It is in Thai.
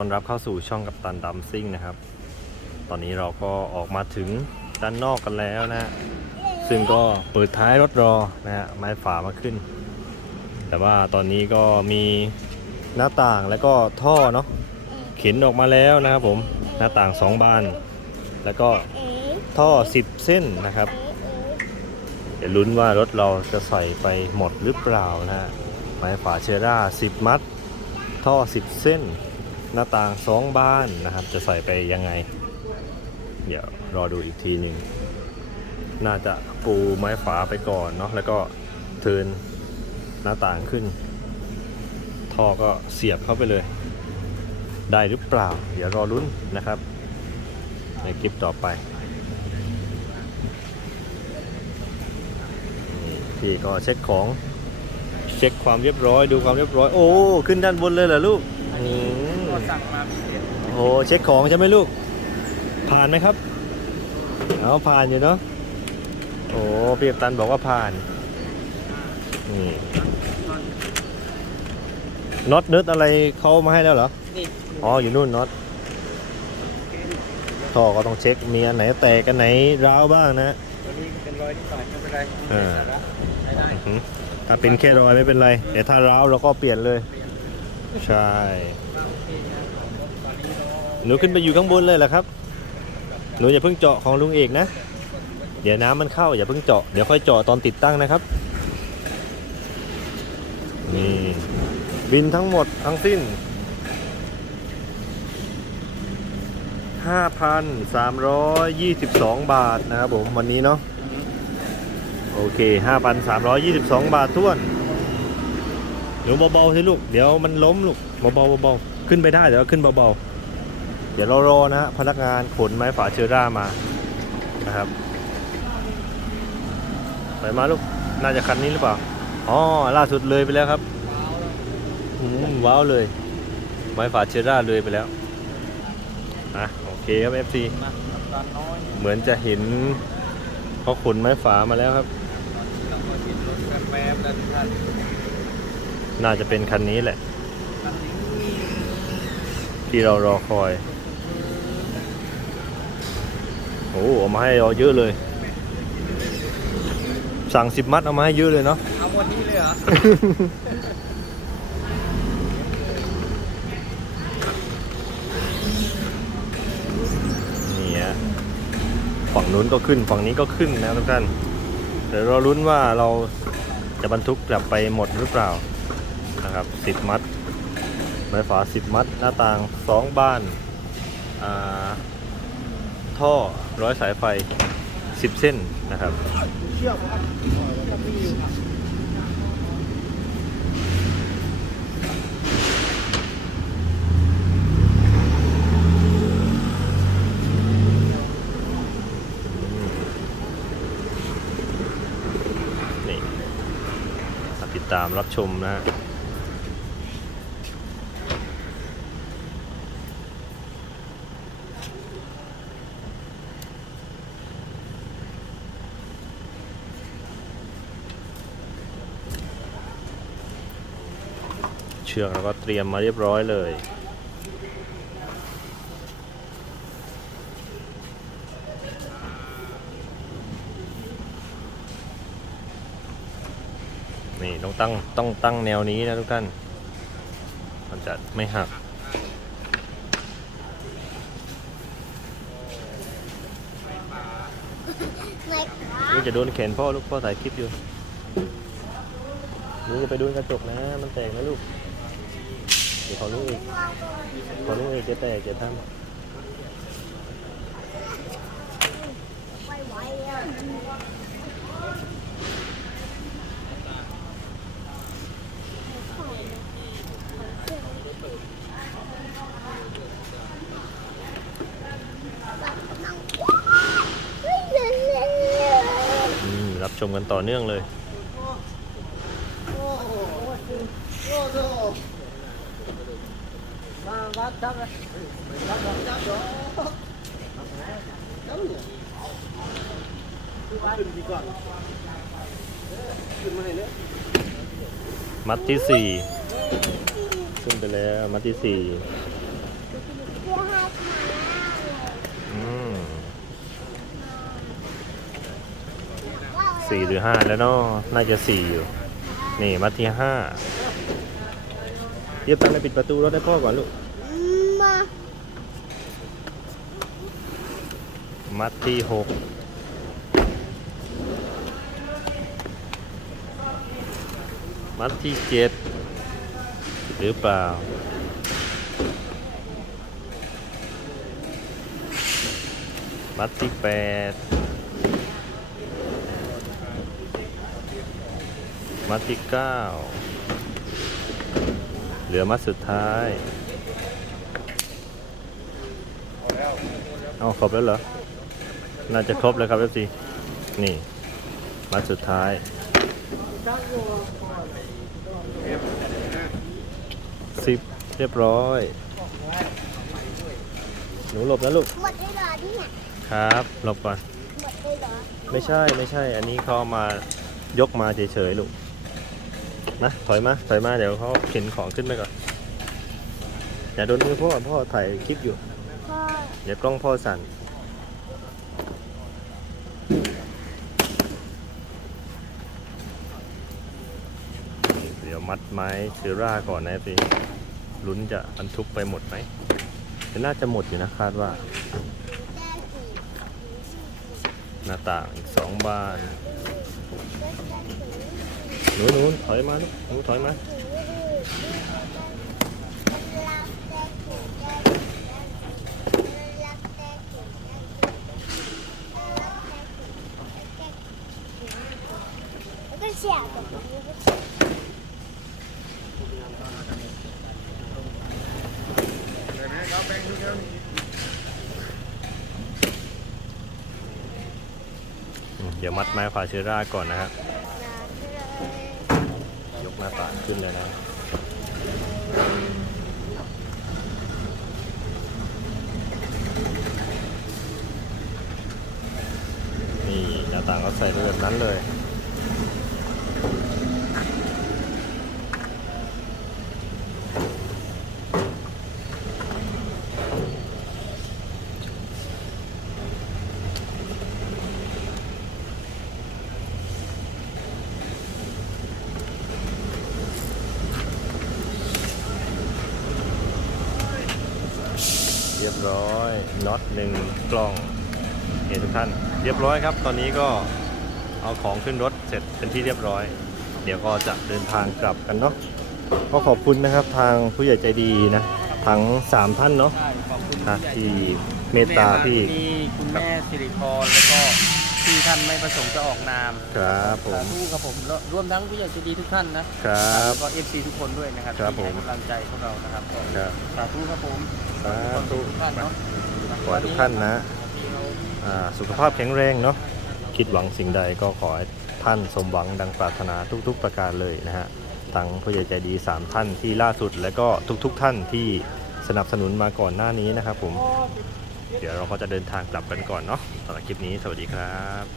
ต้อนรับเข้าสู่ช่องกับตันดัมซิ่งนะครับ ตอนนี้เราก็ออกมาถึงด้านนอกกันแล้วนะฮะซึ่งก็เปิดท้ายรถรอนะฮะไม้ฝามาขึ้น แต่ว่าตอนนี้ก็มีหน้าต่างแล้วก็ท่อเนาะเข็นออกมาแล้วนะครับผมหน้าต่างสองบาน แล้วก็ท่อ 10 เส้นนะครับ เดี๋ยวลุ้นว่ารถเราจะใส่ไปหมดหรือเปล่านะฮะไม้ฝาเชอร่า 10 มัด ท่อ 10 เส้น หน้าต่าง2บานนะครับ จะใส่ไปยังไง เดี๋ยวรอดูอีกทีหนึ่งน่าจะปูไม้ฝาไปก่อนเนาะแล้วก็เทินหน้าต่างขึ้น ท่อก็เสียบเข้าไปเลย ได้หรือเปล่า เดี๋ยวรอลุ้นนะครับ ในคลิปต่อไปนี่พี่ก็เช็คของเช็คความเรียบร้อยดูความเรียบร้อย โอ้ ขึ้นด้านบนเลยเหรอลูกอืมก็ สั่งมาพิเศษโอ้โหเช็คของใช่ไหมลูก ผ่านไหมครับเอาผ่านอยู่เนาะโอ้พี่กัปตันบอกว่าผ่านนี่น็อตเนิร์ดอะไรเขามาให้แล้วเหรอนี่อ๋ออยู่นู่นน็อตท่อก็ต้องเช็คมีอันไหนแตกกันไหนร้าวบ้างนะตัวนี้เป็นรอยนิดหน่อยไม่เป็นไรเออใช้ได้อื้อหือถ้าเป็นแค่รอยไม่เป็นไรแต่ถ้าร้าวเราก็เปลี่ยนเลย ใช่ หนูขึ้นไปอยู่ข้างบนเลยเหรอครับ หนูอย่าเพิ่งเจาะของลุงเอกนะ เดี๋ยวน้ำมันเข้าอย่าเพิ่งเจาะ เดี๋ยวค่อยเจาะตอนติดตั้งนะครับ นี่บินทั้งหมดทั้งสิ้น 5,322 บาทนะครับผมวันนี้เนาะ โอเค 5,322 บาทท้วนหนูเบาๆสิลูก เดี๋ยวมันล้มลูก เบาๆเบาๆขึ้นไปได้เดี๋ยวขึ้นเบาๆ ดี๋ยวเรารอนะฮะพนักงานขนไม้ฝาเชอร่ามานะครับไปมาลูก น่าจะคันนี้หรือเปล่า อ๋อ ล่าสุดเลยไปแล้วครับอืมว้าวเลย ไม้ฝาเชอร่าเลยไปแล้วอะโอเคครับ FC เหมือนจะเห็นเขาขนไม้ฝามาแล้วครับ น่าจะเป็นคันนี้แหละ ที่เรารอคอย โอ้เอามาให้เราเยอะเลย สั่งสิบมัดเอามาให้เยอะเลยเนาะเอาวันนี้เลยเหรอนี่ฮะฝั่งนู้นก็ขึ้นฝั่งนี้ก็ขึ้นนะทุกท่านเดี๋ยวเราลุ้นว่าเราจะบรรทุกกลับไปหมดหรือเปล่านะครับสิบมัดไม้ฝาสิบมัดหน้าต่างสองบ้านอ่า ท่อร้อยสายไฟสิบเส้นนะครับ นี่ติดตามรับชมนะฮะ เชือกเราก็เตรียมมาเรียบร้อยเลยนี่ต้องตั้งต้องตั้งแนวนี้นะทุกท่าน มันจะไม่หัก นี่จะโดนแขนพ่อลูกพ่อถ่ายคลิปอยู่ นี่จะไปโดนกระจกนะ มันแตกนะลูก ดี๋ยวขอลูกอีกขอลูกอีกจะแตกจะทำอืมรับชมกันต่อเนื่องเลย มัดที่สี่ขึ้นไปแล้วมัดที่สี่สี่หรือห้าแล้วเนาะน่าจะสี่อยู่ นี่มัดที่ห้า เรียบตั้งในปิดประตูรถให้พ่อก่อนลูก มามัดที่หกมัดที่เจ็ดหรือเปล่า มัดที่แปดมัดที่เก้า เหลือมัดสุดท้าย เอาครบแล้วเหรอ น่าจะครบแล้วครับเอฟซีนี่ มัดสุดท้าย สิบเรียบร้อย หนูหลบนะลูก หมดเลยเหรอที่เนี่ยครับ หลบก่อน หมดเลยเหรอ ไม่ใช่ไม่ใช่ อันนี้เขาเอามายกมาเฉยๆลูก นะถอยมาถอยมาเดี๋ยวเขาเข็นของขึ้นไปก่อน อย่าโดนมือพ่อพ่อถ่ายคลิปอยู่ พ่อเดี๋ยวกล้องพ่อสั่น เดี๋ยวมัดไม้เชื้อราก่อนนะพี่ลุ้นจะบรรทุกไปหมดไหมน่าจะหมดอยู่นะคาดว่า หน้าต่างอีกสองบาน หนูหนูถอยมาลูกหนูถอยมาเดี๋ยวมัดไม้ฝาเชื้อราก่อนนะครับ มาต่างขึ้นเลยนะนี่หน้าต่างก็ใส่ได้แบบนั้นเลย เรียบร้อยน็อตหนึ่งกล้องเห็นทุกท่าน เรียบร้อยครับ ตอนนี้ก็เอาของขึ้นรถเสร็จเป็นที่เรียบร้อย เดี๋ยวก็จะเดินทางกลับกันเนาะก็ขอบคุณนะครับทางผู้ใหญ่ใจดีนะทั้ง3ท่านเนาะใช่ขอบคุณนะผู้ใหญ่ที่เมตตาพี่มีคุณแม่สิริพรแล้วก็ ที่ท่านไม่ประสงค์จะออกนามครับผสาม ธุครับผมแล้วรวมทั้งผู้ใหญ่ใจดีทุกท่านนะครับแล้วก็เอฟซีทุกคนด้วยนะครับครับที่ให้ผม กำลังใจพวกเรานะครับก็ครับสาธุครับผมสาธุ ทุกท่านเนาะขอให้ทุกท่านนะอ่าสุขภาพแข็งแรงเนาะคิดหวังสิ่งใดก็ขอให้ท่านสมหวังดังปรารถนาทุกๆประการเลยนะฮะทั้งผู้ใหญ่ใจดี 3 ท่านที่ล่าสุด และก็ทุกๆท่านที่สนับสนุนมาก่อนหน้านี้นะครับผม เดี๋ยวเราก็จะเดินทางกลับกันก่อนเนาะสำหรับคลิปนี้สวัสดีครับ